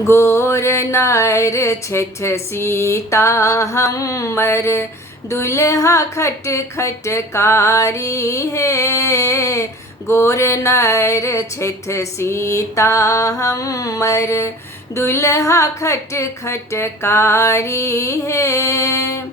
गोर नर छठ सीता हमर, दुल्हा खट खटकारी है। गोर नर छठ सीता हमर, दुल्हा खट खटकारी है।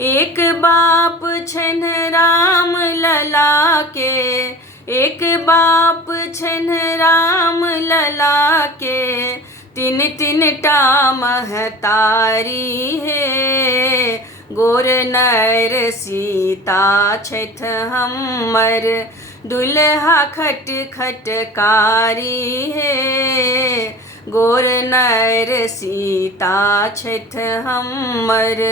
एक बाप छन राम लला के, एक बाप छन राम लला के, तिन तिन टा महतारी है। गोर नर सीता छठ हमर, दुल्हा खट खटकारी है। गोर नर सीता छठ हमर।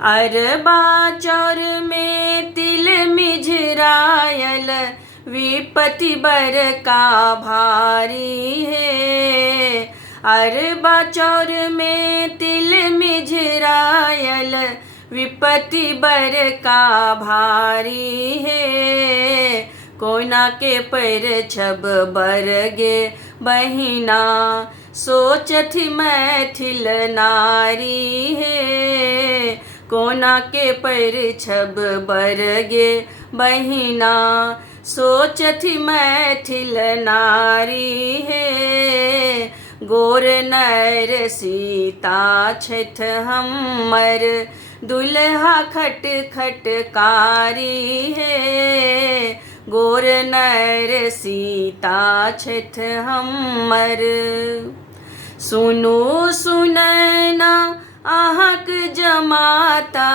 अरबा चौर में तिल मिझरायल, विपति बर का भारी है। अरबा चौर में तिल मिझरायल, विपति बर का भारी है। कोना के पैर छब बरगे बहिना, सोचथि मैथिल नारी है। कोना के पैर छब बरगे बहिना, सोचथि मैथिल नारी है। गोर नर सीता छठ हमर, दुल्हा खट खटकारी है। गोर नर सीता छठ हमर। सुनू सुनैना अहाँक जमाता,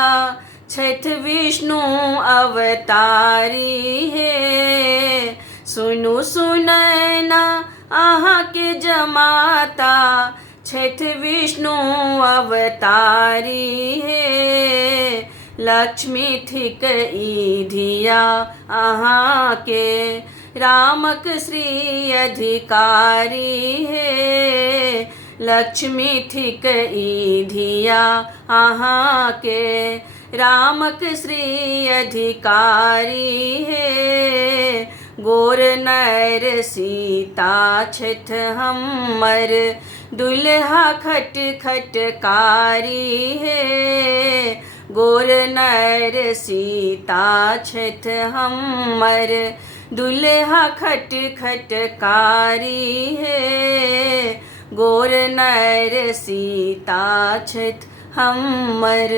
छठ विष्णु अवतारी है। सुनु सुनैना अहाँके जमाता, छठ विष्णु अवतारी है। लक्ष्मी थिक ई धिया अहाँके, रामक श्री अधिकारी है। लक्ष्मी थिक ई धिया अहाँके, रामक श्री अधिकारी है। गोर नर सीता छठ हमर, दुल्हा खट खटकारी है। गोर नर सीता छठ हमर, दुल्हा खट खटकारी है। गोर नर सीता छठ हमर।